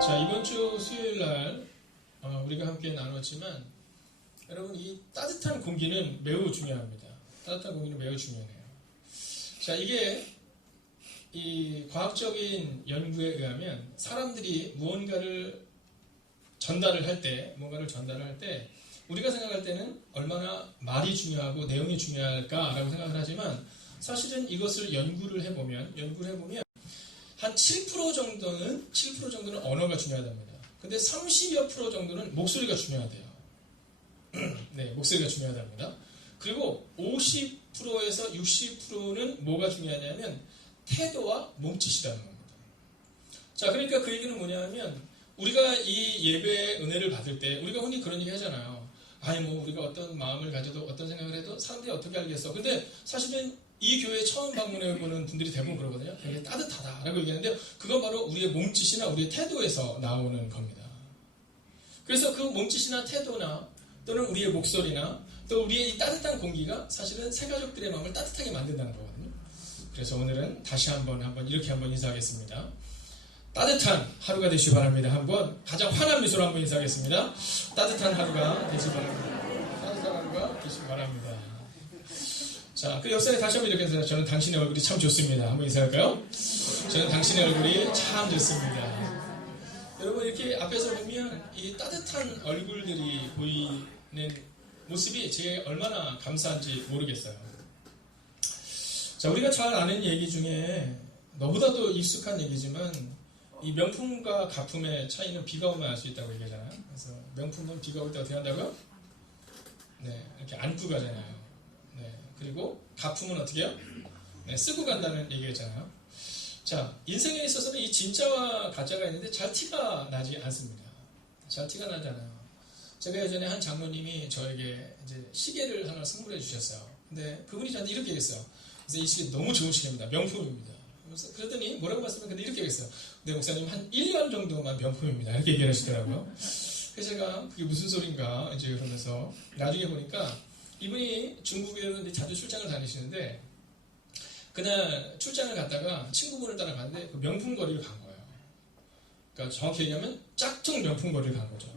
자, 이번 주 수요일 날 우리가 함께 나눴지만 여러분 이 따뜻한 공기는 매우 중요합니다. 따뜻한 공기는 매우 중요해요. 자, 이게 이 과학적인 연구에 의하면 사람들이 무언가를 전달을 할 때 우리가 생각할 때는 얼마나 말이 중요하고 내용이 중요할까라고 생각을 하지만 사실은 이것을 연구를 해보면 한 7% 정도는 언어가 중요하답니다. 근데 30여 % 정도는 목소리가 중요하대요. 네, 목소리가 중요하답니다. 그리고 50%에서 60%는 뭐가 중요하냐면 태도와 몸짓이라는 겁니다. 자, 그러니까 그 얘기는 뭐냐면 우리가 이 예배의 은혜를 받을 때 우리가 흔히 그런 얘기 하잖아요. 아니 뭐 우리가 어떤 마음을 가져도 어떤 생각을 해도 사람들이 어떻게 알겠어. 근데 사실은 이 교회에 처음 방문해보는 분들이 대부분 그러거든요. 되게 따뜻하다라고 얘기하는데 그건 바로 우리의 몸짓이나 우리의 태도에서 나오는 겁니다. 그래서 그 몸짓이나 태도나 또는 우리의 목소리나 또 우리의 이 따뜻한 공기가 사실은 새가족들의 마음을 따뜻하게 만든다는 거거든요. 그래서 오늘은 다시 한번 이렇게 인사하겠습니다. 따뜻한 하루가 되시기 바랍니다. 한번 가장 환한 미소로 한번 인사하겠습니다. 따뜻한 하루가 되시기 바랍니다. 따뜻한 하루가 되시기 바랍니다. 자, 그 옆사람에 다시 한번 이렇게 인사해요. 저는 당신의 얼굴이 참 좋습니다. 한번 인사할까요? 저는 당신의 얼굴이 참 좋습니다. 여러분 이렇게 앞에서 보면 이 따뜻한 얼굴들이 보이는 모습이 제게 얼마나 감사한지 모르겠어요. 자, 우리가 잘 아는 얘기 중에 너보다도 익숙한 얘기지만 이 명품과 가품의 차이는 비가 오면 알 수 있다고 얘기하잖아요. 그래서 명품은 비가 올 때 어떻게 한다고요? 네, 이렇게 안고 가잖아요. 네, 그리고 가품은 어떻게 해요? 네, 쓰고 간다는 얘기잖아요. 자, 인생에 있어서는 이 진짜와 가짜가 있는데 잘 티가 나지 않습니다. 잘 티가 나잖아요. 제가 예전에 한 장로님이 저에게 이제 시계를 하나 선물해 주셨어요. 근데 그분이 저한테 이렇게 얘기했어요. 그래서 이 시계 너무 좋은 시계입니다. 명품입니다. 그랬더니 뭐라고 말씀을 근데 이렇게 얘기했어요. 네, 목사님 한 1년 정도만 명품입니다. 이렇게 얘기를 하시더라고요. 그래서 제가 그게 무슨 소린가 이제 그러면서 나중에 보니까 이분이 중국에는 자주 출장을 다니시는데 그날 출장을 갔다가 친구분을 따라갔는데 그 명품 거리를 간 거예요. 그러니까 정확히 얘기하면 짝퉁 명품 거리를 간 거죠.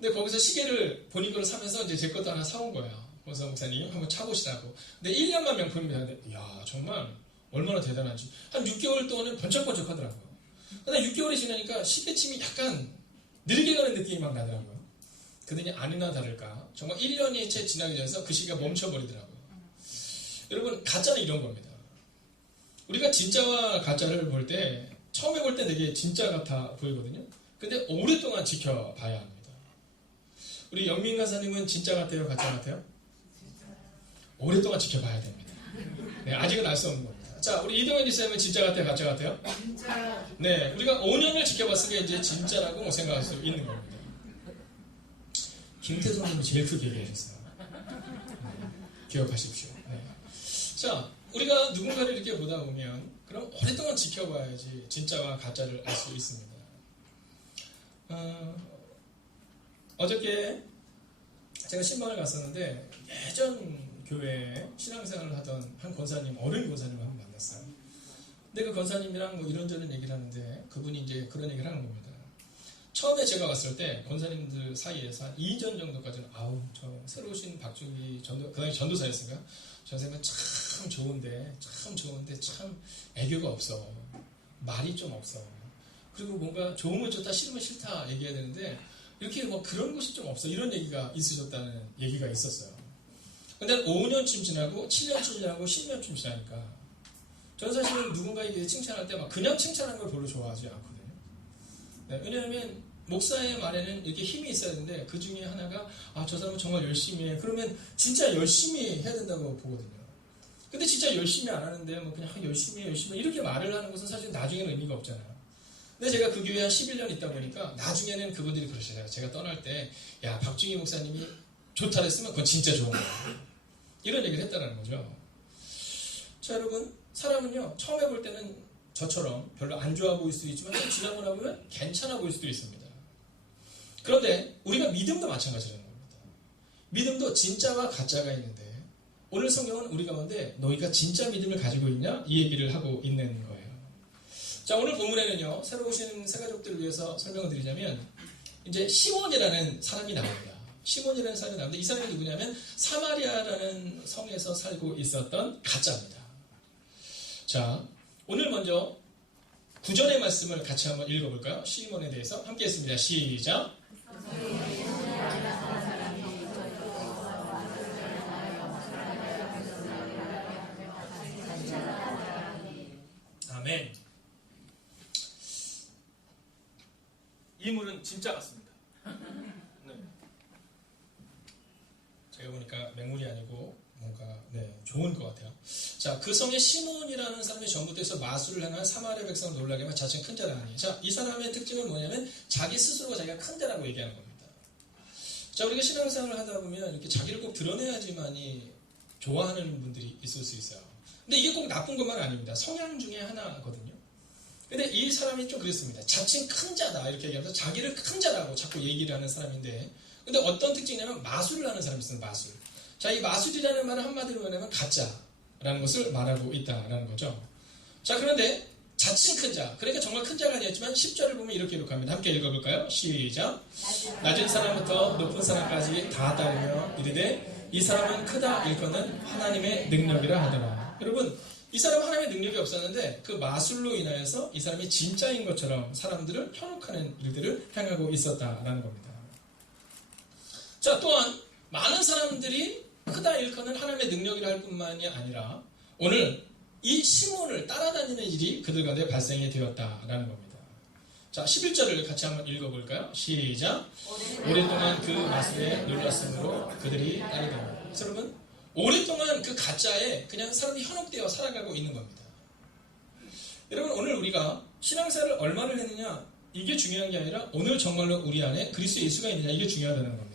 근데 거기서 시계를 본인 걸 사면서 이제 제 것도 하나 사온 거예요. 그래서 목사님 한번 차보시라고. 근데 1년만 명품입니다. 근데 이야 정말 얼마나 대단한지. 한 6개월 동안은 번쩍번쩍 하더라고요. 근데 6개월이 지나니까 시계침이 약간 느리게 가는 느낌이 막 나더라고요. 그러더니 아니나 다를까 정말 1년이 채 지나기 전에서 그 시기가 멈춰버리더라고요. 여러분 가짜는 이런 겁니다. 우리가 진짜와 가짜를 볼 때 처음에 볼 때 되게 진짜 같아 보이거든요. 근데 오랫동안 지켜봐야 합니다. 우리 영민 간사님은 진짜 같아요? 가짜 같아요? 오랫동안 지켜봐야 됩니다. 네, 아직은 알 수 없는 겁니다. 자, 우리 이동현 지사님은 진짜 같아요? 가짜 같아요? 진짜. 네, 우리가 5년을 지켜봤으니까 이제 진짜라고 생각할 수 있는 겁니다. 김태성 님이 제일 크게 얘기하셨어요. 네, 기억하십시오. 네. 자, 우리가 누군가를 이렇게 보다 보면 그럼 오랫동안 지켜봐야지 진짜와 가짜를 알 수 있습니다. 어저께 제가 신방을 갔었는데 예전 교회에 신앙생활을 하던 한 권사님, 어른 권사님을 한번 만났어요. 근데 그 권사님이랑 뭐 이런저런 얘기를 하는데 그분이 이제 그런 얘기를 하는 겁니다. 처음에 제가 왔을 때 권사님들 사이에서 한 2년 정도까지는 아우 저 새로 오신 박주기 전도, 그 당시 전도사였으니까 전생은 참 좋은데 참 애교가 없어. 말이 좀 없어. 그리고 뭔가 좋으면 좋다 싫으면 싫다 얘기해야 되는데 이렇게 뭐 그런 것이 좀 없어. 이런 얘기가 있으셨다는 얘기가 있었어요. 근데 5년쯤 지나고 7년쯤 지나고 10년쯤 지나니까 저는 사실은 누군가에게 칭찬할 때 막 그냥 칭찬하는 걸 별로 좋아하지 않거든요. 네, 왜냐하면 목사의 말에는 이렇게 힘이 있어야 되는데 그 중에 하나가 아, 저 사람은 정말 열심히 해. 그러면 진짜 열심히 해야 된다고 보거든요. 근데 진짜 열심히 안 하는데 뭐 그냥 열심히 해 이렇게 말을 하는 것은 사실 나중에는 의미가 없잖아요. 근데 제가 그 교회에 한 11년 있다 보니까 나중에는 그분들이 그러시잖아요. 제가 떠날 때 야, 박중희 목사님이 좋다 그랬으면 그건 진짜 좋은 거예요. 이런 얘기를 했다는 거죠. 자, 여러분 사람은요 처음에 볼 때는 저처럼 별로 안 좋아 보일 수도 있지만 좀 지나고 나면 괜찮아 보일 수도 있습니다. 그런데 우리가 믿음도 마찬가지라는 겁니다. 믿음도 진짜와 가짜가 있는데 오늘 성경은 우리 가운데 너희가 진짜 믿음을 가지고 있냐? 이 얘기를 하고 있는 거예요. 자, 오늘 본문에는요, 새로 오신 새가족들을 위해서 설명을 드리자면, 이제 시몬이라는 사람이 나옵니다. 시몬이라는 사람이 나오는데, 이 사람이 누구냐면, 사마리아라는 성에서 살고 있었던 가짜입니다. 자, 오늘 먼저 구절의 말씀을 같이 한번 읽어볼까요? 시몬에 대해서 함께 했습니다. 시작. 아멘. 이 물은 진짜 같습니다. 네. 제가 보니까 맹물이 아니고 뭔가 좋은 것 같아요. 자, 그 성에 시몬이라는 사람이 전부터해서 마술을 행한 사마리아 백성을 놀라게 하면 자칭 큰 자라 하니. 자, 이 사람의 특징은 뭐냐면 자기 스스로가 자기가 큰 자라고 얘기하는 겁니다. 자, 우리가 신앙생활을 하다 보면 이렇게 자기를 꼭 드러내야지만이 좋아하는 분들이 있을 수 있어요. 근데 이게 꼭 나쁜 것만 아닙니다. 성향 중에 하나거든요. 근데 이 사람이 좀 그랬습니다. 자칭 큰 자다 이렇게 얘기하면서 자기를 큰 자라고 자꾸 얘기를 하는 사람인데, 근데 어떤 특징이냐면 마술을 하는 사람이 있어요. 마술. 자, 이 마술이라는 말은 한마디로 뭐냐면 가짜라는 것을 말하고 있다라는 거죠. 자, 그런데 자칭 큰 자, 그러니까 정말 큰 자가 아니었지만 10절을 보면 이렇게 기록합니다. 함께 읽어볼까요? 시작. 낮은 사람부터 높은 사람까지 다 따르며 이르되 이 사람은 크다 일컫는 하나님의 능력이라 하더라. 여러분, 이 사람은 하나님의 능력이 없었는데 그 마술로 인하여서 이 사람이 진짜인 것처럼 사람들을 현혹하는 일들을 행하고 있었다라는 겁니다. 자, 또한 많은 사람들이 크다 일컫는 하나님의 능력이라 할 뿐만이 아니라 오늘 이 시몬을 따라다니는 일이 그들 가운데 발생이 되었다라는 겁니다. 자, 11절을 같이 한번 읽어볼까요? 시작. 오랫동안 그 마술에 놀랐으므로 그들이 따르더라. 여러분, 오랫동안 그 가짜에 그냥 사람이 현혹되어 살아가고 있는 겁니다. 여러분, 오늘 우리가 신앙생활을 얼마나 했느냐, 이게 중요한 게 아니라 오늘 정말로 우리 안에 그리스도 예수가 있느냐, 이게 중요하다는 겁니다.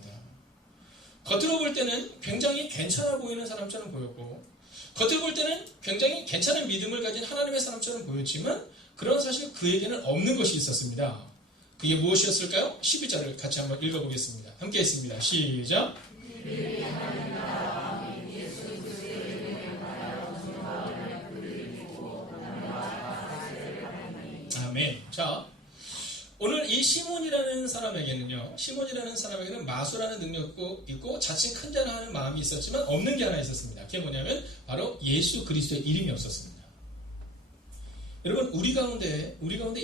겉으로 볼 때는 굉장히 괜찮아 보이는 사람처럼 보였고, 겉으로 볼 때는 굉장히 괜찮은 믿음을 가진 하나님의 사람처럼 보였지만 그런 사실 그에게는 없는 것이 있었습니다. 그게 무엇이었을까요? 12절을 같이 한번 읽어보겠습니다. 함께 했습니다. 시작. 아멘. 자, 오늘 이 시몬이라는 사람에게는 마술하는 능력도 있고 자칭 큰 자라 하는 마음이 있었지만 없는 게 하나 있었습니다. 그게 뭐냐면 바로 예수 그리스도의 이름이 없었습니다. 여러분, 우리 가운데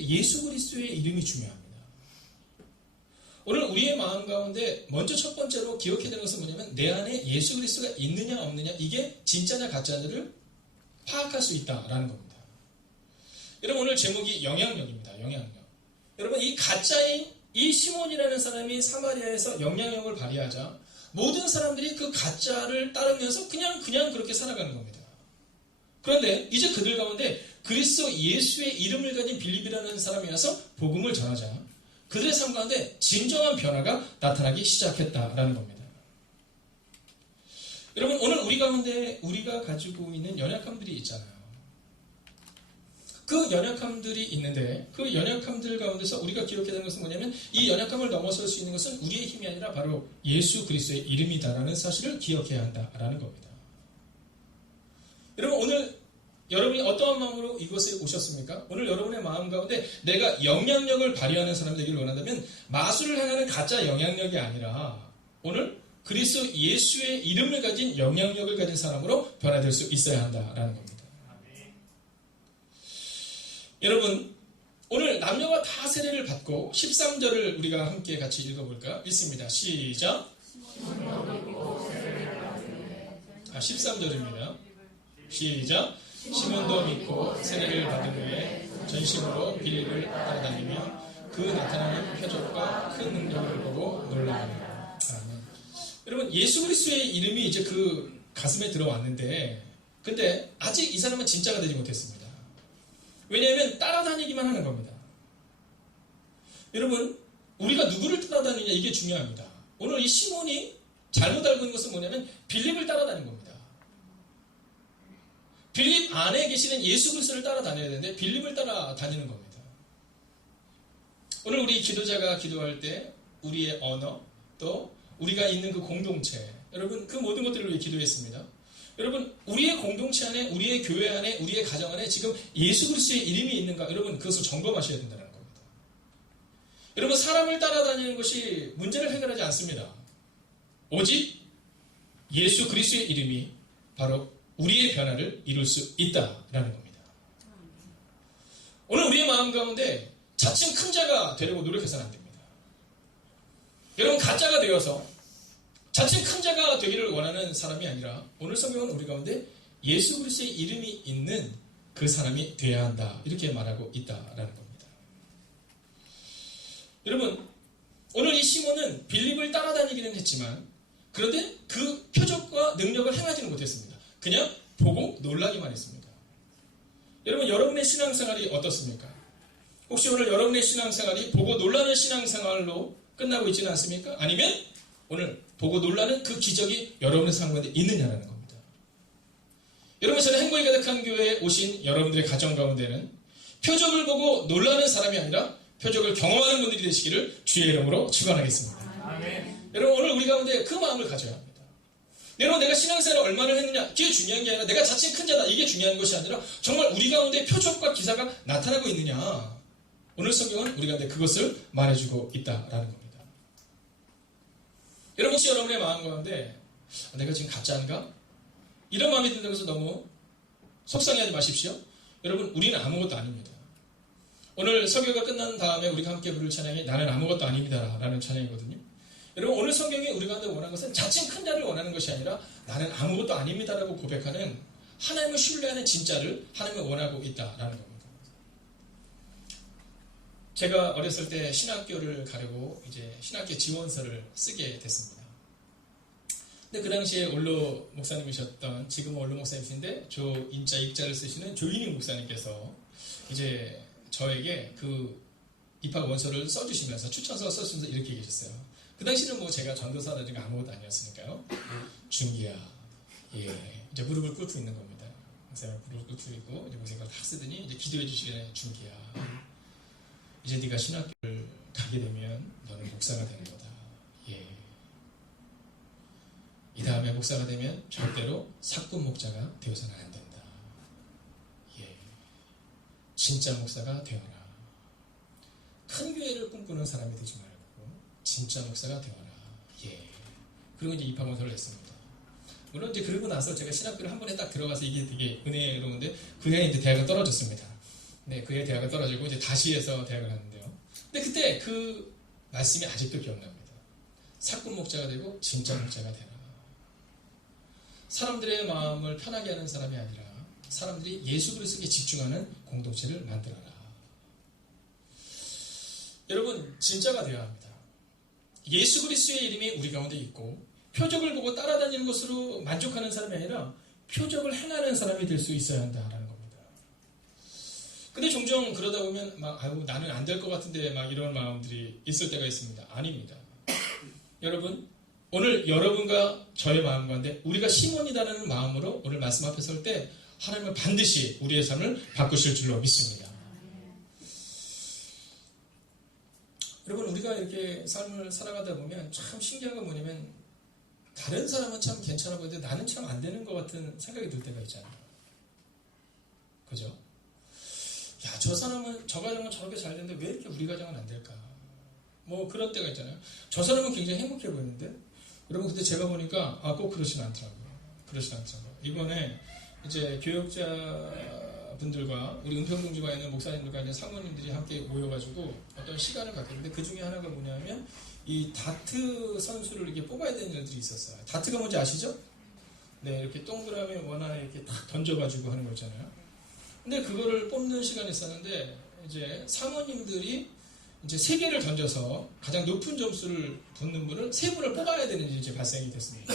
예수 그리스도의 이름이 중요합니다. 오늘 우리의 마음 가운데 먼저 첫 번째로 기억해야 되는 것은 뭐냐면 내 안에 예수 그리스도가 있느냐 없느냐, 이게 진짜냐 가짜냐를 파악할 수 있다라는 겁니다. 여러분, 오늘 제목이 영향력입니다. 영향력. 여러분, 이 가짜인 이 시몬이라는 사람이 사마리아에서 영향력을 발휘하자 모든 사람들이 그 가짜를 따르면서 그냥 그렇게 살아가는 겁니다. 그런데 이제 그들 가운데 그리스도 예수의 이름을 가진 빌립이라는 사람이 와서 복음을 전하자 그들의 삶 가운데 진정한 변화가 나타나기 시작했다라는 겁니다. 여러분, 오늘 우리 가운데 우리가 가지고 있는 연약함들이 있잖아요. 그 연약함들이 있는데 그 연약함들 가운데서 우리가 기억해야 되는 것은 뭐냐면 이 연약함을 넘어설 수 있는 것은 우리의 힘이 아니라 바로 예수 그리스도의 이름이다라는 사실을 기억해야 한다라는 겁니다. 여러분, 오늘 여러분이 어떠한 마음으로 이곳에 오셨습니까? 오늘 여러분의 마음 가운데 내가 영향력을 발휘하는 사람 되기를 원한다면 마술을 행하는 가짜 영향력이 아니라 오늘 그리스도 예수의 이름을 가진 영향력을 가진 사람으로 변화될 수 있어야 한다라는 겁니다. 여러분, 오늘 남녀가 다 세례를 받고 13절을 우리가 함께 같이 읽어볼까요? 읽습니다. 시작. 13절입니다. 시작. 시몬도 믿고 세례를 받은 후에 전심으로 빌립을 따라다니며 그 나타나는 표적과 큰 능력을 보고 놀라니라. 여러분, 예수 그리스도의 이름이 이제 그 가슴에 들어왔는데 근데 아직 이 사람은 진짜가 되지 못했습니다. 왜냐하면 따라다니기만 하는 겁니다. 여러분, 우리가 누구를 따라다니냐, 이게 중요합니다. 오늘 이 시몬이 잘못 알고 있는 것은 뭐냐면 빌립을 따라다닌 겁니다. 빌립 안에 계시는 예수 그리스도를 따라다녀야 되는데 빌립을 따라다니는 겁니다. 오늘 우리 기도자가 기도할 때 우리의 언어, 또 우리가 있는 그 공동체, 여러분 그 모든 것들을 위해 기도했습니다. 여러분, 우리의 공동체 안에, 우리의 교회 안에, 우리의 가정 안에 지금 예수 그리스도의 이름이 있는가? 여러분, 그것을 점검하셔야 된다는 겁니다. 여러분, 사람을 따라다니는 것이 문제를 해결하지 않습니다. 오직 예수 그리스도의 이름이 바로 우리의 변화를 이룰 수 있다라는 겁니다. 오늘 우리의 마음 가운데 자칭 큰 자가 되려고 노력해서는 안 됩니다. 여러분, 가짜가 되어서 자칭 큰 자가 되기를 원하는 사람이 아니라 오늘 성경은 우리 가운데 예수 그리스도의 이름이 있는 그 사람이 되어야 한다, 이렇게 말하고 있다라는 겁니다. 여러분, 오늘 이 시몬은 빌립을 따라다니기는 했지만 그런데 그 표적과 능력을 행하지는 못했습니다. 그냥 보고 놀라기만 했습니다. 여러분, 여러분의 신앙생활이 어떻습니까? 혹시 오늘 여러분의 신앙생활이 보고 놀라는 신앙생활로 끝나고 있지는 않습니까? 아니면 오늘 보고 놀라는 그 기적이 여러분의 삶 가운데 있느냐라는 겁니다. 여러분, 저는 행복이 가득한 교회에 오신 여러분들의 가정 가운데는 표적을 보고 놀라는 사람이 아니라 표적을 경험하는 분들이 되시기를 주의 이름으로 축원하겠습니다. 아멘. 여러분, 오늘 우리 가운데 그 마음을 가져야 합니다. 여러분, 내가 신앙생활을 얼마나 했느냐, 그게 중요한 게 아니라 내가 자칭 큰 자다, 이게 중요한 것이 아니라 정말 우리 가운데 표적과 기사가 나타나고 있느냐, 오늘 성경은 우리 가운데 그것을 말해주고 있다라는 겁니다. 여러분, 혹시 여러분의 마음 가운데 내가 지금 가짜인가? 이런 마음이 든다고 해서 너무 속상해하지 마십시오. 여러분, 우리는 아무것도 아닙니다. 오늘 설교가 끝난 다음에 우리가 함께 부를 찬양이 나는 아무것도 아닙니다 라는 찬양이거든요. 여러분, 오늘 성경이 우리 가운데 원하는 것은 자칭 큰 자를 원하는 것이 아니라 나는 아무것도 아닙니다 라고 고백하는 하나님을 신뢰하는 진짜를 하나님이 원하고 있다라는 겁니다. 제가 어렸을 때 신학교를 가려고 이제 신학교 지원서를 쓰게 됐습니다. 근데 그 당시에 원로 목사님이셨던, 지금은 원로 목사님이신데 조인자 익자를 쓰시는 조인익 목사님께서 이제 저에게 그 입학 원서를 써주시면서, 추천서 써주시면서 이렇게 계셨어요. 그 당시는 뭐 제가 전도사라든가 아무것도 아니었으니까요. 준기야, 이제 무릎을 꿇고 있는 겁니다. 목사님 무릎을 꿇고 있고 이제 목사님과 다 쓰더니 이제 기도해 주시길래, 준기야, 이제 네가 신학교를 가게 되면 너는 목사가 되는 거다. 이 다음에 목사가 되면 절대로 사꾼 목자가 되어서는 안 된다. 진짜 목사가 되어라. 큰 교회를 꿈꾸는 사람이 되지 말고 진짜 목사가 되어라. 그리고 이제 입학원서를 냈습니다. 물론 이제 그러고 나서 제가 신학교를 한 번에 딱 들어가서 이게 되게 은혜로운데, 그 해에 이제 대학을 떨어졌습니다. 네, 그 해에 대학을 떨어지고 이제 다시 해서 대학을 갔는데요. 근데 그때 그 말씀이 아직도 기억납니다. 사꾼 목자가 되고 진짜 목자가 되라. 사람들의 마음을 편하게 하는 사람이 아니라 사람들이 예수 그리스도에 집중하는 공동체를 만들어라. 여러분, 진짜가 되어야 합니다. 예수 그리스도의 이름이 우리 가운데 있고 표적을 보고 따라다니는 것으로 만족하는 사람이 아니라 표적을 행하는 사람이 될 수 있어야 한다라는 겁니다. 근데 종종 그러다 보면 나는 안 될 것 같은데 막 이런 마음들이 있을 때가 있습니다. 아닙니다. 여러분, 오늘 여러분과 저의 마음 가운데 우리가 시몬이라는 마음으로 오늘 말씀 앞에 설 때 하나님은 반드시 우리의 삶을 바꾸실 줄로 믿습니다. 여러분, 우리가 이렇게 삶을 살아가다 보면 참 신기한 건 뭐냐면, 다른 사람은 참 괜찮아 보이는데 나는 참 안 되는 것 같은 생각이 들 때가 있잖아요. 그죠? 야, 저 사람은, 저 가정은 저렇게 잘 되는데 왜 이렇게 우리 가정은 안 될까? 뭐 그런 때가 있잖아요. 저 사람은 굉장히 행복해 보이는데, 여러분, 근데 제가 보니까 꼭 그러진 않더라고요. 이번에 이제 교역자 분들과 우리 은평동지구에 있는 목사님들과 이제 사모님들이 함께 모여가지고 어떤 시간을 갖겠는데, 그 중에 하나가 뭐냐면 이 다트 선수를 이렇게 뽑아야 되는 일들이 있었어요. 다트가 뭔지 아시죠? 네, 이렇게 동그라미 원화에 이렇게 딱 던져가지고 하는 거 있잖아요. 근데 그거를 뽑는 시간이 있었는데, 이제 사모님들이 이제 3개를 던져서 가장 높은 점수를 붙는 분을 3분을 뽑아야 되는 일이 이제 발생이 됐습니다.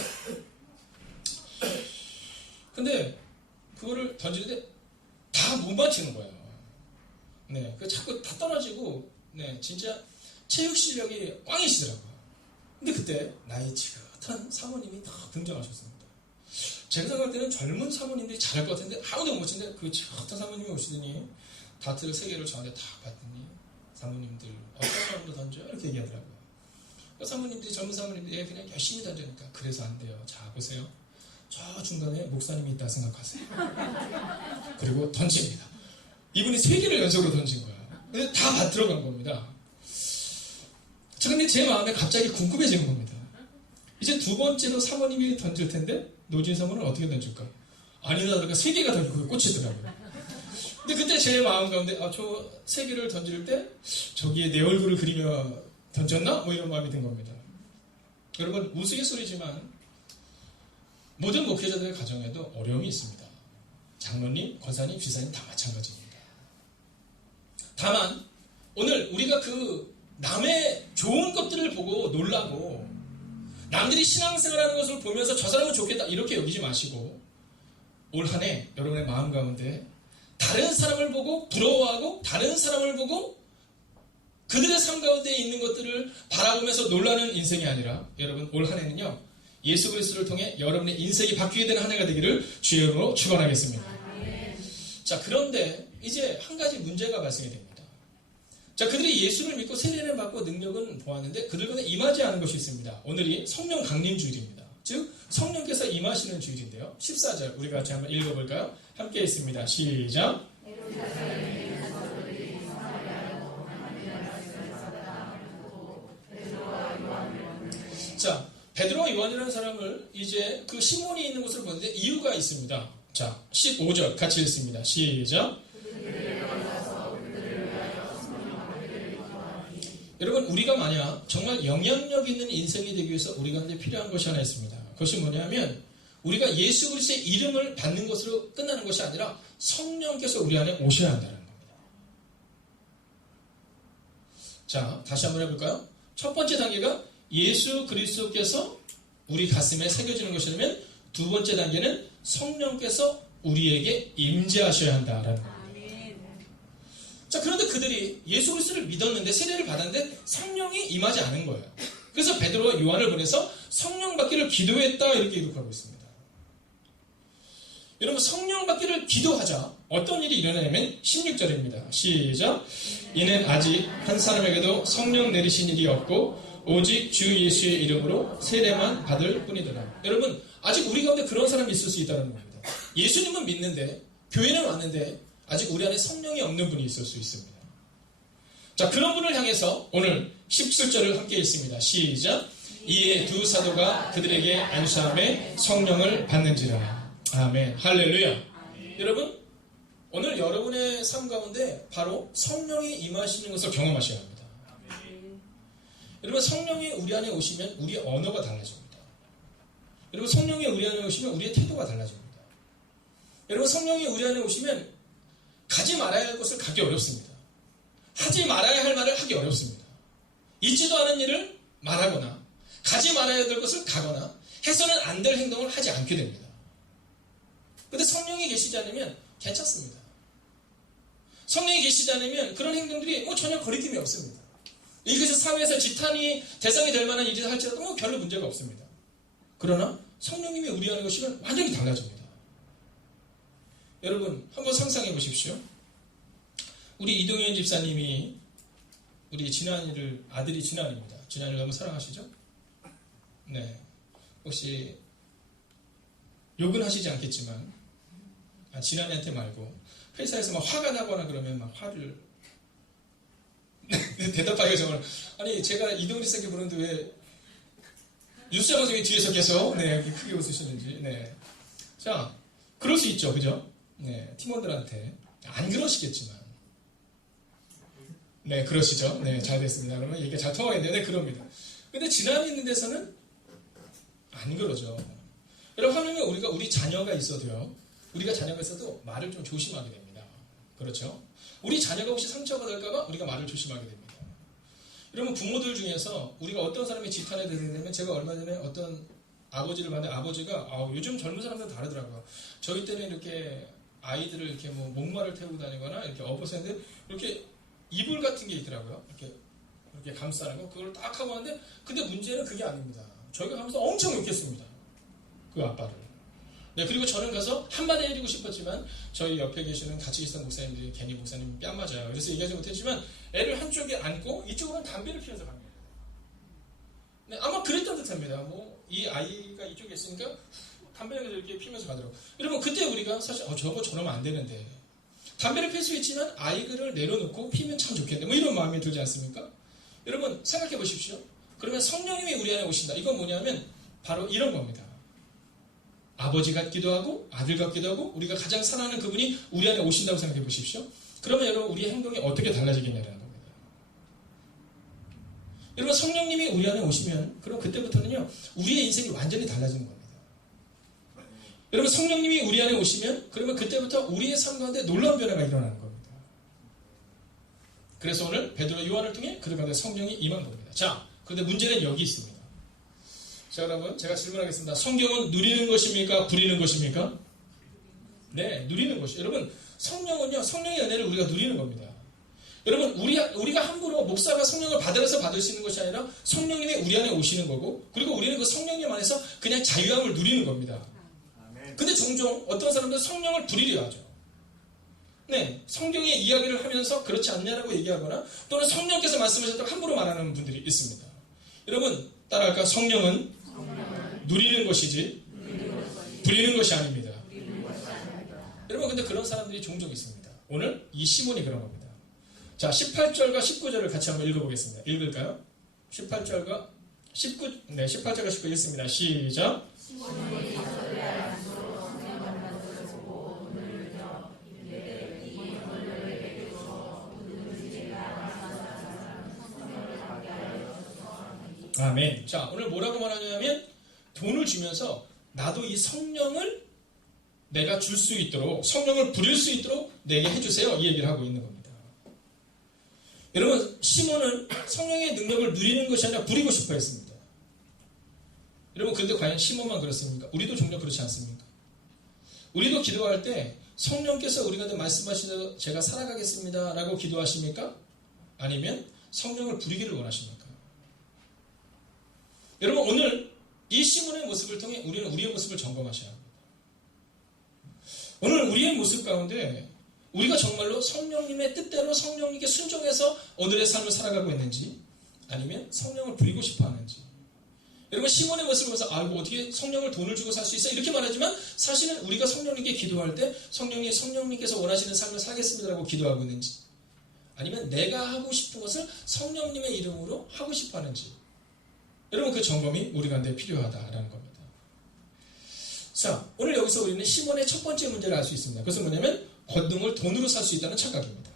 근데 그거를 던지는데 다 못 맞히는 거예요. 네, 그 자꾸 다 떨어지고, 네, 진짜 체육 실력이 꽝이시더라고요. 근데 그때 나이 지긋한 사모님이 딱 등장하셨습니다. 제가 생각할 때는 젊은 사모님들이 잘할 것 같은데 아무도 못 맞히는데 그 지긋한 사모님이 오시더니 다트를 3개를 저한테 다 봤더니, 사모님들 어떤 사람으로 던져요? 이렇게 얘기하더라고요. 사모님들이, 젊은 사모님들이 그냥 열심히 던지니까 그래서 안 돼요. 자, 보세요. 저 중간에 목사님이 있다 생각하세요. 그리고 던집니다. 이분이 3개를 연속으로 던진 거예요. 근데 다 들어간 겁니다. 저 근데 제 마음에 갑자기 궁금해지는 겁니다. 이제 2번째로 사모님이 던질 텐데 노진 사모는 어떻게 던질까? 아니나 다를까 3개가 던지고 꽂히더라고요. 근데 그때 제 마음 가운데 저 3개를 던질 때 저기에 내 얼굴을 그리며 던졌나? 뭐 이런 마음이 든 겁니다. 여러분 우스갯소리지만 모든 목회자들의 가정에도 어려움이 있습니다. 장로님, 권사님, 집사님 다 마찬가지입니다. 다만 오늘 우리가 그 남의 좋은 것들을 보고 놀라고 남들이 신앙생활하는 것을 보면서 저 사람은 좋겠다 이렇게 여기지 마시고 올 한 해 여러분의 마음 가운데 다른 사람을 보고 부러워하고 다른 사람을 보고 그들의 삶 가운데 있는 것들을 바라보면서 놀라는 인생이 아니라 여러분 올 한 해는요 예수 그리스도를 통해 여러분의 인생이 바뀌게 되는 한 해가 되기를 주의 이름으로 축원하겠습니다. 자, 그런데 이제 한 가지 문제가 발생이 됩니다. 자, 그들이 예수를 믿고 세례를 받고 능력은 보았는데 그들 가운데 임하지 않은 것이 있습니다. 오늘이 성령 강림 주일입니다. 즉 성령께서 임하시는 주일인데요. 14절 우리가 같이 한번 읽어볼까요? 함께 있습니다. 시작. 자, 베드로와 요한이라는 사람을 이제 그 시몬이 있는 곳을 보는데 이유가 있습니다. 자, 15절 같이 읽습니다. 시작. 여러분 우리가 만약 정말 영향력 있는 인생이 되기 위해서 우리가 이제 필요한 것이 하나 있습니다. 그것이 뭐냐면 우리가 예수 그리스도의 이름을 받는 것으로 끝나는 것이 아니라 성령께서 우리 안에 오셔야 한다는 겁니다. 자, 다시 한번 해볼까요? 첫 번째 단계가 예수 그리스도께서 우리 가슴에 새겨지는 것이라면 두 번째 단계는 성령께서 우리에게 임재하셔야 한다라는 겁니다. 자, 그런데 그들이 예수 그리스도를 믿었는데 세례를 받았는데 성령이 임하지 않은 거예요. 그래서 베드로와 요한을 보내서 성령 받기를 기도했다 이렇게 기록하고 있습니다. 여러분 성령 받기를 기도하자 어떤 일이 일어나냐면 16절입니다. 시작. 이는 아직 한 사람에게도 성령 내리신 일이 없고 오직 주 예수의 이름으로 세례만 받을 뿐이더라. 여러분 아직 우리 가운데 그런 사람이 있을 수 있다는 겁니다. 예수님은 믿는데 교회는 왔는데 아직 우리 안에 성령이 없는 분이 있을 수 있습니다. 자, 그런 분을 향해서 오늘 17절을 함께 읽습니다. 시작. 이에 두 사도가 그들에게 안수함에 성령을 받는지라. 아멘. 할렐루야. 아멘. 여러분 오늘 여러분의 삶 가운데 바로 성령이 임하시는 것을 경험하셔야 합니다. 아멘. 여러분 성령이 우리 안에 오시면 우리의 언어가 달라집니다. 여러분 성령이 우리 안에 오시면 우리의 태도가 달라집니다. 여러분 성령이 우리 안에 오시면 가지 말아야 할 곳을 가기 어렵습니다. 하지 말아야 할 말을 하기 어렵습니다. 있지도 않은 일을 말하거나 가지 말아야 될 것을 가거나 해서는 안 될 행동을 하지 않게 됩니다. 그런데 성령이 계시지 않으면 괜찮습니다. 성령이 계시지 않으면 그런 행동들이 전혀 거리낌이 없습니다. 이것이 사회에서 지탄이 대상이 될 만한 일이 할지라도 별로 문제가 없습니다. 그러나 성령님이 우리 안에 오시면 완전히 달라집니다. 여러분 한번 상상해 보십시오. 우리 이동현 집사님이 우리 진환이를 아들이 진환입니다. 진환이를 너무 사랑하시죠? 네. 혹시 욕은 하시지 않겠지만 진환이한테 말고 회사에서 막 화가 나거나 그러면 막 화를 대답하기가 정말 아니 제가 이동현 집사님께 부르는데 왜 뉴스 방송에 뒤에서 계속 이렇게 크게 웃으시는지. 네. 자 그럴 수 있죠, 그죠? 네, 팀원들한테 안 그러시겠지만 네 그러시죠. 네, 잘 됐습니다. 그러면 얘기가 잘 통하겠는데 네, 그럽니다. 근데 지난이 있는 데서는 안 그러죠. 여러분 하나님은 우리 자녀가 있어도요, 우리가 자녀가 있어도 말을 좀 조심하게 됩니다. 그렇죠? 우리 자녀가 혹시 상처받을까봐 우리가 말을 조심하게 됩니다. 여러분 부모들 중에서 우리가 어떤 사람이 지탄에 대냐면 제가 얼마 전에 어떤 아버지를 봤는데 아버지가 요즘 젊은 사람들은 다르더라고요. 저희 때는 이렇게 아이들을 이렇게 목마를 태우고 다니거나 이렇게 업어서 했는데 이렇게 이불 같은 게 있더라고요. 이렇게 감싸는 거 그걸 딱 하고 하는데 근데 문제는 그게 아닙니다. 저희가 가면서 엄청 욕했습니다. 그 아빠를. 네, 그리고 저는 가서 한마디 해주고 싶었지만 저희 옆에 계시는 같이 있던 목사님들이 괜히 목사님 뺨 맞아요. 그래서 얘기하지 못했지만 애를 한쪽에 안고 이쪽으로는 담배를 피워서 갑니다. 네, 아마 그랬던 듯합니다. 이 아이가 이쪽에 있으니까 담배를 이렇게 피면서 가더라고. 여러분 그때 우리가 사실 저거 저러면 안 되는데 담배를 필 수 있지만 아이들을 내려놓고 피면 참 좋겠네. 뭐 이런 마음이 들지 않습니까? 여러분 생각해 보십시오. 그러면 성령님이 우리 안에 오신다. 이건 뭐냐면 바로 이런 겁니다. 아버지 같기도 하고 아들 같기도 하고 우리가 가장 사랑하는 그분이 우리 안에 오신다고 생각해 보십시오. 그러면 여러분 우리의 행동이 어떻게 달라지겠냐는 겁니다. 여러분 성령님이 우리 안에 오시면 그럼 그때부터는요 우리의 인생이 완전히 달라지는 겁니다. 여러분 성령님이 우리 안에 오시면 그러면 그때부터 우리의 삶 가운데 놀라운 변화가 일어나는 겁니다. 그래서 오늘 베드로 요한을 통해 그들 가운데 성령이 임한 겁니다. 자, 그런데 문제는 여기 있습니다. 자, 여러분 제가 질문하겠습니다. 성경은 누리는 것입니까? 부리는 것입니까? 네, 누리는 것이에요. 여러분 성령은요 성령의 은혜를 우리가 누리는 겁니다. 여러분 우리가 함부로 목사가 성령을 받으라서 받을 수 있는 것이 아니라 성령님이 우리 안에 오시는 거고 그리고 우리는 그 성령님 안에서 그냥 자유함을 누리는 겁니다. 근데 종종 어떤 사람들은 성령을 부리려 하죠. 네, 성경의 이야기를 하면서 그렇지 않냐라고 얘기하거나 또는 성령께서 말씀하셨다고 함부로 말하는 분들이 있습니다. 여러분 따라할까? 성령은 누리는 것이지 부리는 것이 아닙니다. 여러분 근데 그런 사람들이 종종 있습니다. 오늘 이 시몬이 그런 겁니다. 자, 18절과 19절을 같이 한번 읽어보겠습니다. 읽을까요? 18절과 19 읽습니다. 시작. 아멘. 자, 오늘 뭐라고 말하냐면 돈을 주면서 나도 이 성령을 내가 줄 수 있도록 성령을 부릴 수 있도록 내게 해주세요. 이 얘기를 하고 있는 겁니다. 여러분 시몬은 성령의 능력을 누리는 것이 아니라 부리고 싶어 했습니다. 여러분 그런데 과연 시몬만 그렇습니까? 우리도 종종 그렇지 않습니까? 우리도 기도할 때 성령께서 우리가 말씀하시되 제가 살아가겠습니다 라고 기도하십니까? 아니면 성령을 부리기를 원하십니까? 여러분 오늘 이 시몬의 모습을 통해 우리는 우리의 모습을 점검하셔야 합니다. 오늘 우리의 모습 가운데 우리가 정말로 성령님의 뜻대로 성령님께 순종해서 오늘의 삶을 살아가고 있는지 아니면 성령을 부리고 싶어 하는지. 여러분 시몬의 모습을 보면서 아이고 어떻게 성령을 돈을 주고 살 수 있어? 이렇게 말하지만 사실은 우리가 성령님께 기도할 때 성령님께서 원하시는 삶을 살겠습니다라고 기도하고 있는지 아니면 내가 하고 싶은 것을 성령님의 이름으로 하고 싶어 하는지 여러분 그 점검이 우리 가운데 필요하다라는 겁니다. 자, 오늘 여기서 우리는 시몬의 첫 번째 문제를 알 수 있습니다. 그것은 뭐냐면 권능을 돈으로 살 수 있다는 착각입니다.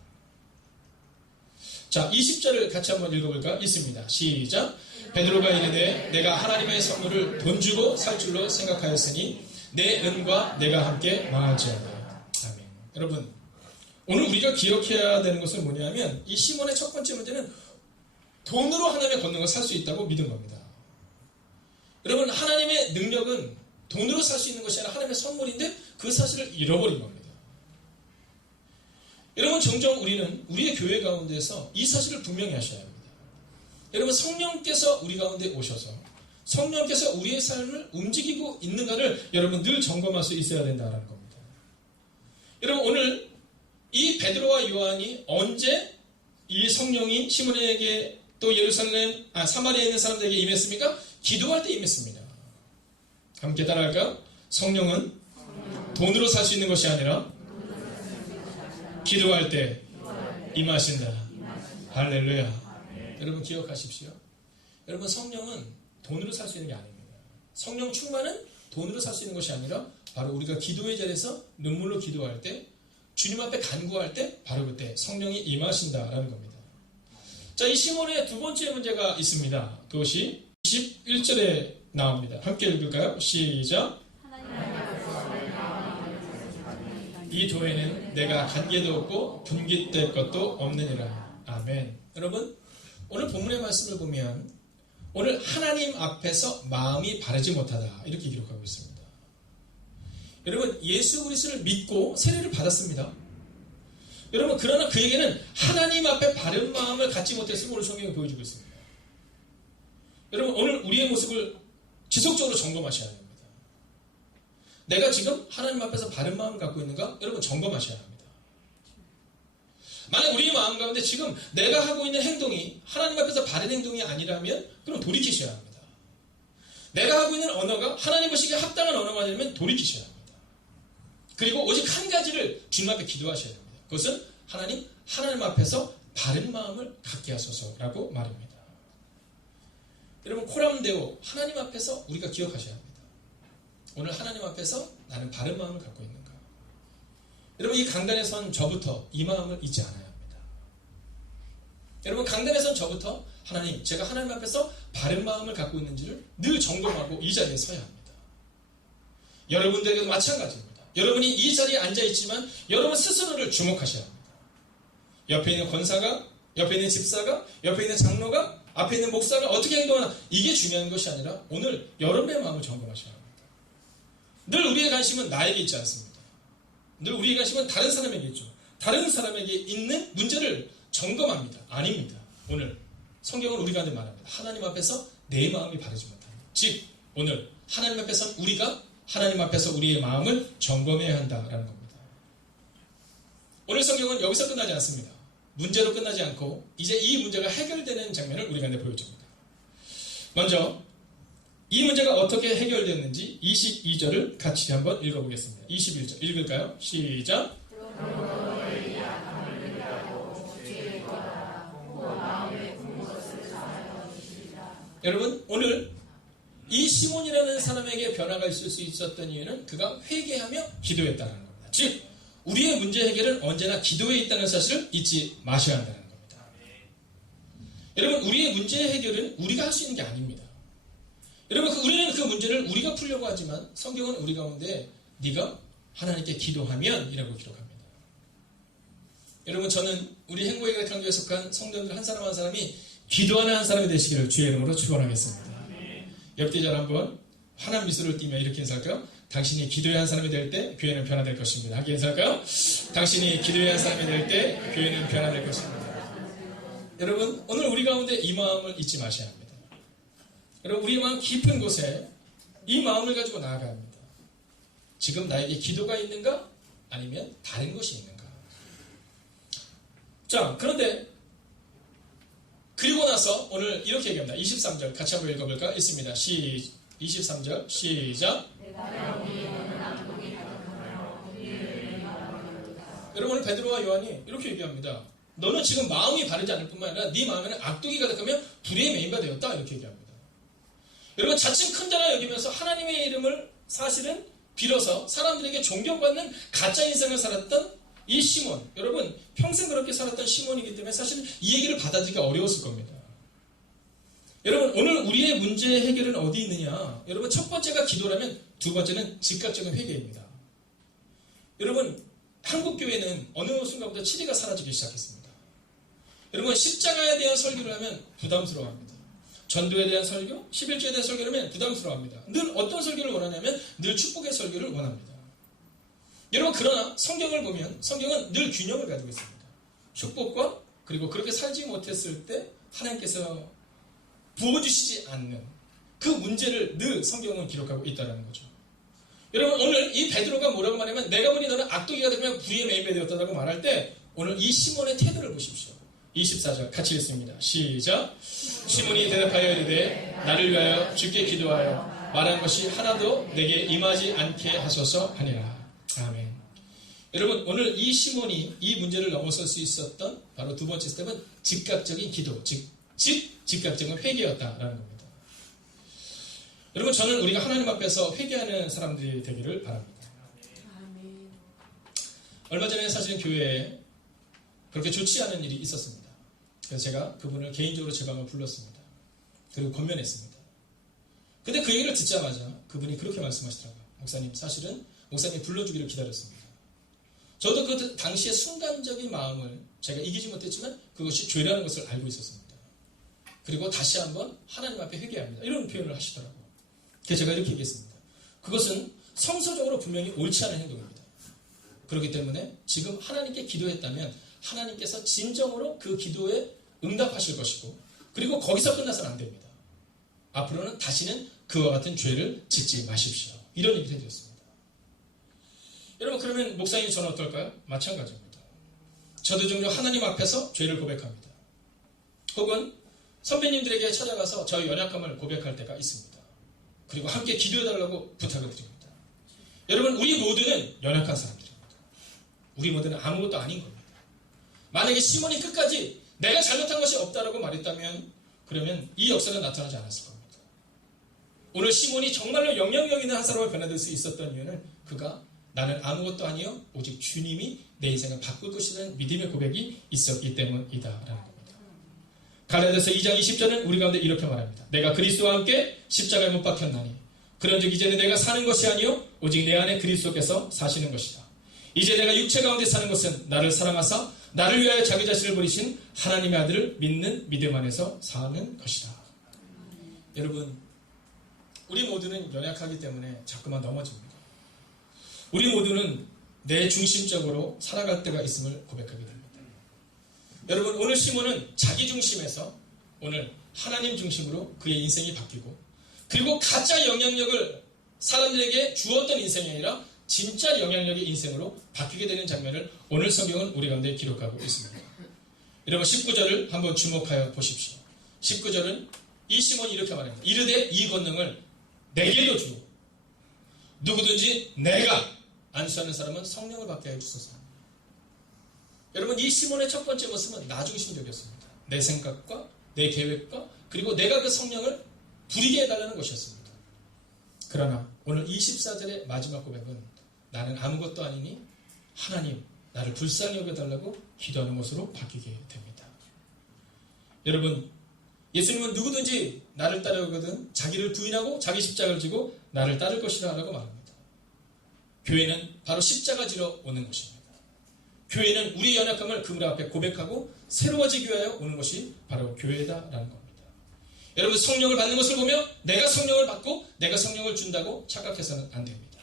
자, 20절을 같이 한번 읽어볼까? 있습니다. 시작. 베드로가 이르되 내가 하나님의 선물을 돈 주고 살 줄로 생각하였으니 내 은과 내가 함께 망할지어다. 아멘. 여러분 오늘 우리가 기억해야 되는 것은 뭐냐면 이 시몬의 첫 번째 문제는 돈으로 하나님의 권능을 살 수 있다고 믿은 겁니다. 여러분 하나님의 능력은 돈으로 살 수 있는 것이 아니라 하나님의 선물인데 그 사실을 잃어버린 겁니다. 여러분 종종 우리는 우리의 교회 가운데서 이 사실을 분명히 하셔야 합니다. 여러분 성령께서 우리 가운데 오셔서 성령께서 우리의 삶을 움직이고 있는가를 여러분 늘 점검할 수 있어야 된다는 겁니다. 여러분 오늘 이 베드로와 요한이 언제 이 성령이 시몬에게 또 사마리아에 있는 사람들에게 임했습니까? 기도할 때 임했습니다. 함께 따라할까요? 성령은 돈으로 살 수 있는 것이 아니라 기도할 때 임하신다. 할렐루야. 여러분 기억하십시오. 여러분 성령은 돈으로 살 수 있는 게 아닙니다. 성령 충만은 돈으로 살 수 있는 것이 아니라 바로 우리가 기도의 자리에서 눈물로 기도할 때 주님 앞에 간구할 때 바로 그때 성령이 임하신다라는 겁니다. 자, 이 시몬의 두 번째 문제가 있습니다. 그것이 21절에 나옵니다. 함께 읽을까요? 시작. 이 도에는 내가 관계도 없고 분깃될 것도 없느니라. 아멘. 여러분 오늘 본문의 말씀을 보면 오늘 하나님 앞에서 마음이 바르지 못하다 이렇게 기록하고 있습니다. 여러분 예수 그리스도를 믿고 세례를 받았습니다. 여러분 그러나 그에게는 하나님 앞에 바른 마음을 갖지 못했음을 오늘 성경이 보여주고 있습니다. 여러분 오늘 우리의 모습을 지속적으로 점검하셔야 합니다. 내가 지금 하나님 앞에서 바른 마음을 갖고 있는가? 여러분 점검하셔야 합니다. 만약 우리의 마음 가운데 지금 내가 하고 있는 행동이 하나님 앞에서 바른 행동이 아니라면 그럼 돌이키셔야 합니다. 내가 하고 있는 언어가 하나님 보시기에 합당한 언어가 되면 돌이키셔야 합니다. 그리고 오직 한 가지를 주님 앞에 기도하셔야 됩니다. 그것은 하나님 앞에서 바른 마음을 갖게 하소서라고 말입니다. 여러분, 코람데오, 하나님 앞에서 우리가 기억하셔야 합니다. 오늘 하나님 앞에서 나는 바른 마음을 갖고 있는가? 여러분, 이 강단에 선 저부터 이 마음을 잊지 않아야 합니다. 여러분, 강단에 선 저부터 하나님, 제가 하나님 앞에서 바른 마음을 갖고 있는지를 늘 점검하고 이 자리에 서야 합니다. 여러분들에게도 마찬가지입니다. 여러분이 이 자리에 앉아있지만 여러분 스스로를 주목하셔야 합니다. 옆에 있는 권사가, 옆에 있는 집사가, 옆에 있는 장로가, 앞에 있는 목사가 어떻게 행동하나, 이게 중요한 것이 아니라 오늘 여러분의 마음을 점검하셔야 합니다. 늘 우리의 관심은 나에게 있지 않습니다. 늘 우리의 관심은 다른 사람에게 있죠. 다른 사람에게 있는 문제를 점검합니다. 아닙니다. 오늘 성경은 우리 가운데 말합니다. 하나님 앞에서 내 마음이 바르지 못합니다. 즉 오늘 하나님 앞에서 우리가 하나님 앞에서 우리의 마음을 점검해야 한다라는 겁니다. 오늘 성경은 여기서 끝나지 않습니다. 문제로 끝나지 않고 이제 이 문제가 해결되는 장면을 우리 가운데 보여줍니다. 먼저 이 문제가 어떻게 해결됐는지 22절을 같이 한번 읽어보겠습니다. 21절 읽을까요? 시작. 여러분, 오늘 이 시몬이라는 사람에게 변화가 있을 수 있었던 이유는 그가 회개하며 기도했다는 겁니다. 즉 우리의 문제 해결은 언제나 기도에 있다는 사실을 잊지 마셔야 한다는 겁니다. 여러분, 우리의 문제 해결은 우리가 할 수 있는 게 아닙니다. 여러분, 우리는 그 문제를 우리가 풀려고 하지만 성경은 우리 가운데 네가 하나님께 기도하면 이라고 기록합니다. 여러분, 저는 우리 행복의 강조에 속한 성도들 한 사람 한 사람이 기도하는 한 사람이 되시기를 주의 이름으로 축원하겠습니다. 옆뒤 잘 한번 환한 미소를 띠며 이렇게 인사할까요? 당신이 기도의 한 사람이 될 때 교회는 변화될 것입니다. 하게 인사할까요? 당신이 기도의 한 사람이 될 때 교회는 변화될 것입니다. 여러분, 오늘 우리 가운데 이 마음을 잊지 마셔야 합니다. 여러분, 우리 마음 깊은 곳에 이 마음을 가지고 나아가야 합니다. 지금 나에게 기도가 있는가? 아니면 다른 것이 있는가? 자, 그런데 그리고 나서 오늘 이렇게 얘기합니다. 23절 같이 한번 읽어볼까? 있습니다. 23절 시작. 여러분, 오늘 베드로와 요한이 이렇게 얘기합니다. 너는 지금 마음이 바르지 않을 뿐만 아니라 네 마음에는 악독이 가득하며 불의의 메인바 되었다. 이렇게 얘기합니다. 여러분, 자칭 큰 자라 여기면서 하나님의 이름을 사실은 빌어서 사람들에게 존경받는 가짜 인생을 살았던 이 시몬, 여러분 평생 그렇게 살았던 시몬이기 때문에 사실 이 얘기를 받아들이기가 어려웠을 겁니다. 여러분, 오늘 우리의 문제 해결은 어디 있느냐? 여러분, 첫 번째가 기도라면 두 번째는 즉각적인 회개입니다. 여러분, 한국교회는 어느 순간부터 치리가 사라지기 시작했습니다. 여러분, 십자가에 대한 설교를 하면 부담스러워합니다. 전도에 대한 설교, 11조에 대한 설교를 하면 부담스러워합니다. 늘 어떤 설교를 원하냐면 늘 축복의 설교를 원합니다. 여러분, 그러나 성경을 보면 성경은 늘 균형을 가지고 있습니다. 축복과 그리고 그렇게 살지 못했을 때 하나님께서 부어주시지 않는 그 문제를 늘 성경은 기록하고 있다는 거죠. 여러분, 오늘 이 베드로가 뭐라고 말하면 내가 보니 너는 악독이가 되면 불의의 메인배 되었다고 말할 때 오늘 이 시몬의 태도를 보십시오. 24절 같이 읽습니다. 시작. 시몬이 대답하여 이르되 나를 위하여 주께 기도하여 말한 것이 하나도 내게 임하지 않게 하소서 하니라. 아멘. 여러분, 오늘 이 시몬이 이 문제를 넘어설 수 있었던 바로 두 번째 스텝은 즉각적인 기도, 즉 즉각적인 회개였다라는 겁니다. 여러분, 저는 우리가 하나님 앞에서 회개하는 사람들이 되기를 바랍니다. 아멘. 얼마 전에 사실은 교회에 그렇게 좋지 않은 일이 있었습니다. 그래서 제가 그분을 개인적으로 제 방을 불렀습니다. 그리고 권면했습니다. 근데 그 얘기를 듣자마자 그분이 그렇게 말씀하시더라고요. 목사님, 사실은 목사님이 불러주기를 기다렸습니다. 저도 그 당시의 순간적인 마음을 제가 이기지 못했지만 그것이 죄라는 것을 알고 있었습니다. 그리고 다시 한번 하나님 앞에 회개합니다. 이런 표현을 하시더라고요. 그래서 제가 이렇게 얘기했습니다. 그것은 성서적으로 분명히 옳지 않은 행동입니다. 그렇기 때문에 지금 하나님께 기도했다면 하나님께서 진정으로 그 기도에 응답하실 것이고 그리고 거기서 끝나서는 안 됩니다. 앞으로는 다시는 그와 같은 죄를 짓지 마십시오. 이런 얘기를 해드렸습니다. 여러분, 그러면 목사님 저는 어떨까요? 마찬가지입니다. 저도 종종 하나님 앞에서 죄를 고백합니다. 혹은 선배님들에게 찾아가서 저의 연약함을 고백할 때가 있습니다. 그리고 함께 기도해달라고 부탁을 드립니다. 여러분, 우리 모두는 연약한 사람들입니다. 우리 모두는 아무것도 아닌 겁니다. 만약에 시몬이 끝까지 내가 잘못한 것이 없다라고 말했다면 그러면 이 역사는 나타나지 않았을 겁니다. 오늘 시몬이 정말로 영향력 있는 한 사람으로 변화될 수 있었던 이유는 그가 나는 아무것도 아니요 오직 주님이 내 인생을 바꿀 것이라는 믿음의 고백이 있었기 때문이다라는 겁니다. 갈라디아서 2장 20절은 우리 가운데 이렇게 말합니다. 내가 그리스도와 함께 십자가에 못 박혔나니 그런즉 이제는 내가 사는 것이 아니요 오직 내 안에 그리스도께서 사시는 것이다. 이제 내가 육체 가운데 사는 것은 나를 사랑하사 나를 위하여 자기 자신을 버리신 하나님의 아들을 믿는 믿음 안에서 사는 것이다. 여러분, 우리 모두는 연약하기 때문에 자꾸만 넘어집니다. 우리 모두는 내 중심적으로 살아갈 때가 있음을 고백하게 됩니다. 여러분, 오늘 시몬은 자기 중심에서 오늘 하나님 중심으로 그의 인생이 바뀌고 그리고 가짜 영향력을 사람들에게 주었던 인생이 아니라 진짜 영향력의 인생으로 바뀌게 되는 장면을 오늘 성경은 우리 가운데 기록하고 있습니다. 여러분, 19절을 한번 주목하여 보십시오. 19절은 이 시몬이 이렇게 말합니다. 이르되 이 권능을 내게도 주고 누구든지 내가 안수하는 사람은 성령을 받게 하여 주소서. 여러분, 이 시몬의 첫 번째 모습은 나 중심적이었습니다. 내 생각과 내 계획과 그리고 내가 그 성령을 부리게 해달라는 것이었습니다. 그러나 오늘 24절의 마지막 고백은 나는 아무것도 아니니 하나님 나를 불쌍히 여겨달라고 기도하는 것으로 바뀌게 됩니다. 여러분, 예수님은 누구든지 나를 따르거든 자기를 부인하고 자기 십자가를 지고 나를 따를 것이라 라고 말합니다. 교회는 바로 십자가 지러 오는 것입니다. 교회는 우리의 연약함을 그분 앞에 고백하고 새로워지기 위하여 오는 것이 바로 교회다라는 겁니다. 여러분, 성령을 받는 것을 보며 내가 성령을 받고 내가 성령을 준다고 착각해서는 안 됩니다.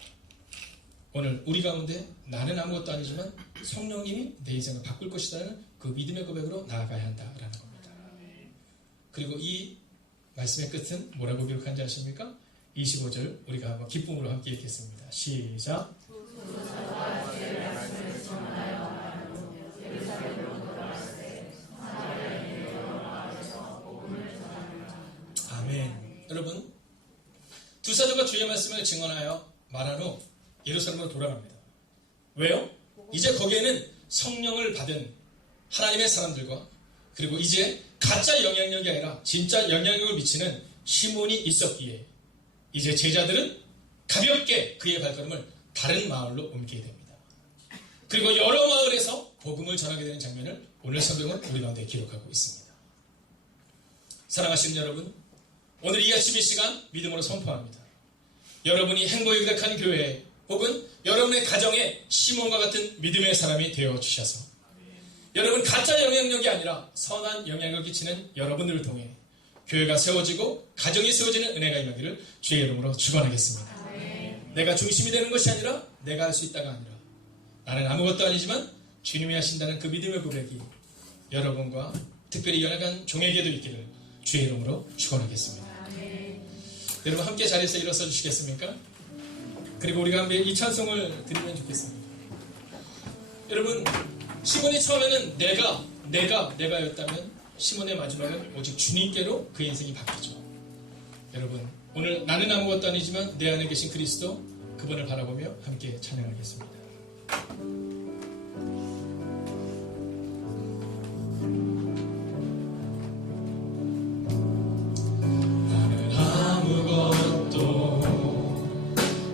오늘 우리 가운데 나는 아무것도 아니지만 성령님이 내 인생을 바꿀 것이라는 그 믿음의 고백으로 나아가야 한다라는 겁니다. 그리고 이 말씀의 끝은 뭐라고 기록한지 아십니까? 25절 우리가 한번 기쁨으로 함께 읽겠습니다. 시작. 아멘. 여러분, 두 사도가 주의 말씀을 증언하여 말한 후 예루살렘으로 돌아갑니다. 왜요? 이제 거기에는 성령을 받은 하나님의 사람들과 그리고 이제 가짜 영향력이 아니라 진짜 영향력을 미치는 시몬이 있었기에 이제 제자들은 가볍게 그의 발걸음을 다른 마을로 옮기게 됩니다. 그리고 여러 마을에서 복음을 전하게 되는 장면을 오늘 성경은 우리 가운데 기록하고 있습니다. 사랑하시는 여러분, 오늘 이 아침 이 시간 믿음으로 선포합니다. 여러분이 행복이 가득한 교회에 혹은 여러분의 가정에 시몬과 같은 믿음의 사람이 되어주셔서 여러분 가짜 영향력이 아니라 선한 영향력을 끼치는 여러분들을 통해 교회가 세워지고 가정이 세워지는 은혜가 임하기를 주의 이름으로 축원하겠습니다. 내가 중심이 되는 것이 아니라 내가 할 수 있다가 아니라 나는 아무것도 아니지만 주님이 하신다는 그 믿음의 고백이 여러분과 특별히 연약한 종에게도 있기를 주의 이름으로 축원하겠습니다. 여러분 함께 자리에서 일어서 주시겠습니까? 그리고 우리가 함께 이 찬송을 드리면 좋겠습니다. 여러분, 시몬이 처음에는 내가였다면 시몬의 마지막은 오직 주님께로 그 인생이 바뀌죠. 여러분, 오늘 나는 아무것도 아니지만 내 안에 계신 그리스도 그분을 바라보며 함께 찬양하겠습니다. 나는 아무것도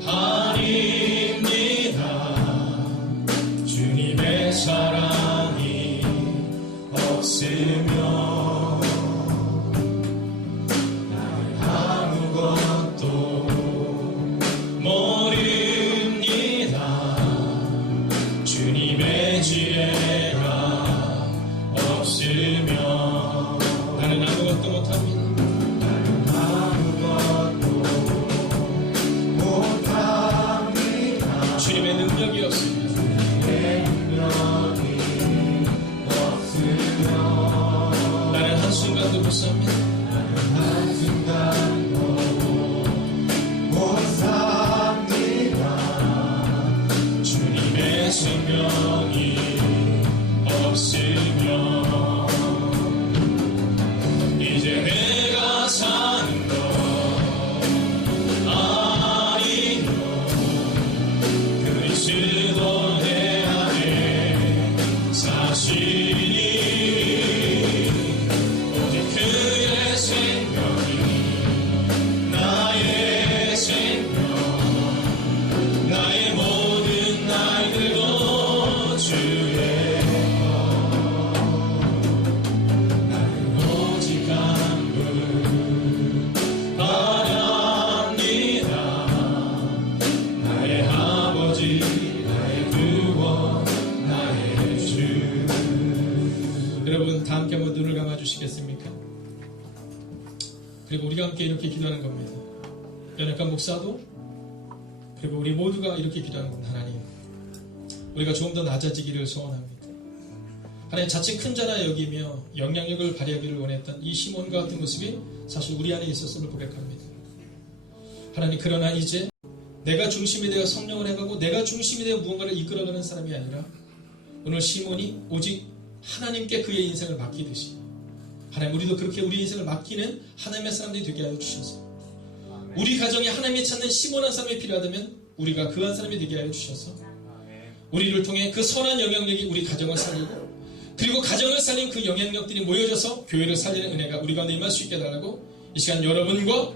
아닙니다. 주님의 사랑이 없으면 나는 아무것도 모릅니다. 주님의 지혜가 없으면 나는 아무것도 못합니다. 나는 아무것도 못합니다. 주님의 능력이 없으면 나는 한순간도 못 삽니다. 나는 한순간도 못 삽니다. 주님의 생명이 없으면 이제 내가 사는 것 하시니 오직 그의 생명이 나의 생명 나의 모든 날들도 주의 것 나는 오직 간구 바랍니다 나의 아버지 나의 구원 나의 주 여러분 다 함께 한번 눈을 감아주시겠습니까? 그리고 우리가 함께 이렇게 기도하는 겁니다. 연약한 목사도 그리고 우리 모두가 이렇게 기도하는 겁니다. 하나님 우리가 조금 더 낮아지기를 소원합니다. 하나님 자칭 큰 자나 여기며 영향력을 발휘하기를 원했던 이 시몬과 같은 모습이 사실 우리 안에 있었음을 고백합니다. 하나님 그러나 이제 내가 중심이 되어 성령을 해가고 내가 중심이 되어 무언가를 이끌어가는 사람이 아니라 오늘 시몬이 오직 하나님께 그의 인생을 맡기듯이 하나님 우리도 그렇게 우리 인생을 맡기는 하나님의 사람들이 되게 하여 주셔서 우리 가정에 하나님이 찾는 시몬 한 사람이 필요하다면 우리가 그 한 사람이 되게 하여 주셔서 우리를 통해 그 선한 영향력이 우리 가정을 살리고 그리고 가정을 살린 그 영향력들이 모여져서 교회를 살리는 은혜가 우리 가운데 임할 수 있게 달라고 이 시간 여러분과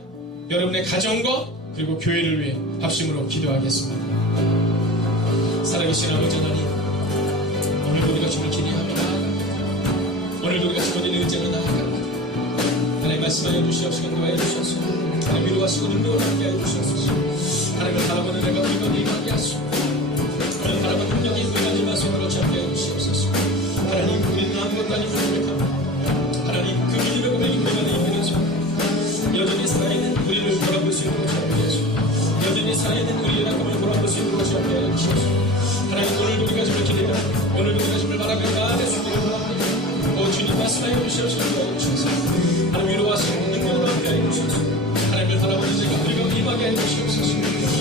여러분의 가정과 그리고 교회를 위해 합심으로 기도하겠습니다. 살아계신 아버지 하나님 오늘도 우리가 주를 기대하며 나아갑니다. 오늘도 우리가 주어진 은쟁을 나아갑니다. 하나님 말씀하여 주시옵시고 인도하여 주시옵소서 하나님 위로하시고 능력을 함께 하여 주시옵소서 하나님을 바라보는 내가 우리 가운데 임하게 하시고 하나님 바라보는 능력이 우리 가운데 임할 수 있도록 함께 하여 주시옵소서 하나님 우리는 아무것도 아닌 고백합니다. 하나님 그 믿음의 고백이 우리 가운데 임하여서 여전히 살아있는 우리를 돌아볼 수 있도록 함께 하시고 여전히 살아있는 우리의 낙함을 돌아볼 수 있도록 함께 하여 주시옵소서 하나님 오늘도 우리가 주를 기대하고 오늘도 우리가 주를 바라며 나아갈 수 있기를 바랍니다. 오 주님 말씀하여 주시옵소서 하나님 위로하시고 능력으로 함께 하여 주시옵소서 하나님을 바라보는 자가 우리가 임하게 하여 주시옵소서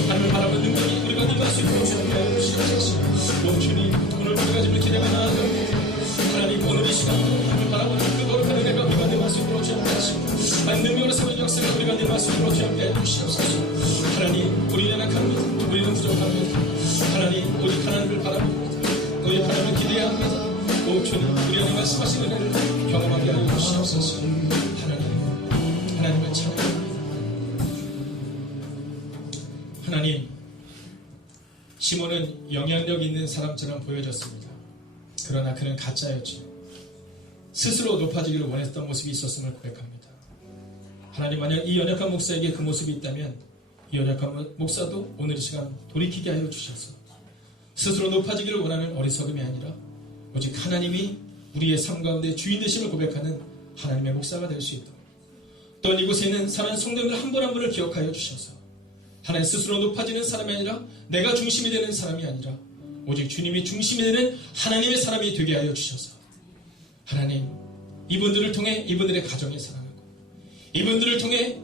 하나님을 바라보는 능력이 우리가 임할 수 있도록 함께 하여 주시옵소서 오 주님 오늘도 우리가 주를 기대하며 나아갑니다. 하나님 오늘 이 시간 하나님을 바라보는 그 거룩한 은혜가 우리가 임할 수 있도록 함께 하시고 하나님 능력으로 세운 역사가 우리가 임할 수 있도록 함께 하여 주시옵소서 하나님 우리는 약합니다. 우리는 부족합니다. 하나님 오직 하나님을 바라봅니다. 오직 하나님을 기대합니다. 오 주님 우리 안에 말씀하신 은혜를 경험하게 하여 주시옵소서 하나님을 찬양합니다. 하나님 시몬은 영향력 있는 사람처럼 보여졌습니다. 그러나 그는 가짜였죠. 스스로 높아지기를 원했던 모습이 있었음을 고백합니다. 하나님 만약 이 연약한 목사에게 그 모습이 있다면 이 연약한 목사도 오늘 이 시간 돌이키게 하여 주셔서 스스로 높아지기를 원하는 어리석음이 아니라 오직 하나님이 우리의 삶 가운데 주인 되심을 고백하는 하나님의 목사가 될 수 있도록 또한 이곳에 있는 사랑하는 성도들 한 분 한 분을 기억하여 주셔서 하나님 스스로 높아지는 사람이 아니라 내가 중심이 되는 사람이 아니라 오직 주님이 중심이 되는 하나님의 사람이 되게 하여 주셔서 하나님 이분들을 통해 이분들의 가정이 살아나고 이분들을 통해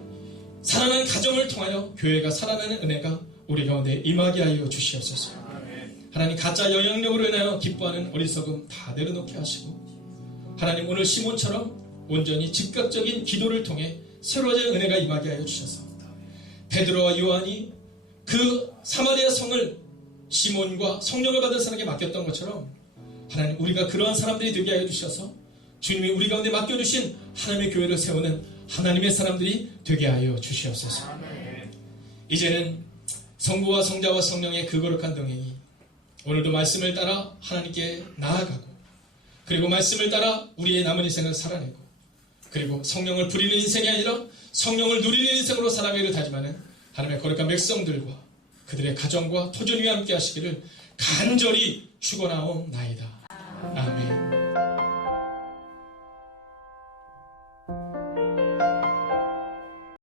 살아나는 가정을 통하여 교회가 살아나는 은혜가 우리 가운데 임하게 하여 주시옵소서. 하나님 가짜 영향력으로 인하여 기뻐하는 어리석음 다 내려놓게 하시고 하나님 오늘 시몬처럼 온전히 즉각적인 기도를 통해 새로워진 은혜가 임하게 하여 주셔서 베드로와 요한이 그 사마리아 성을 시몬과 성령을 받은 사람에게 맡겼던 것처럼 하나님 우리가 그러한 사람들이 되게 하여 주셔서 주님이 우리 가운데 맡겨주신 하나님의 교회를 세우는 하나님의 사람들이 되게 하여 주시옵소서. 이제는 성부와 성자와 성령의 그 거룩한 동행이 오늘도 말씀을 따라 하나님께 나아가고 그리고 말씀을 따라 우리의 남은 인생을 살아내고 그리고 성령을 부리는 인생이 아니라 성령을 누리는 인생으로 살아가기를 다짐하는 하나님의 거룩한 백성들과 그들의 가정과 토전 위에 함께 하시기를 간절히 축원하옵나이다. 아멘.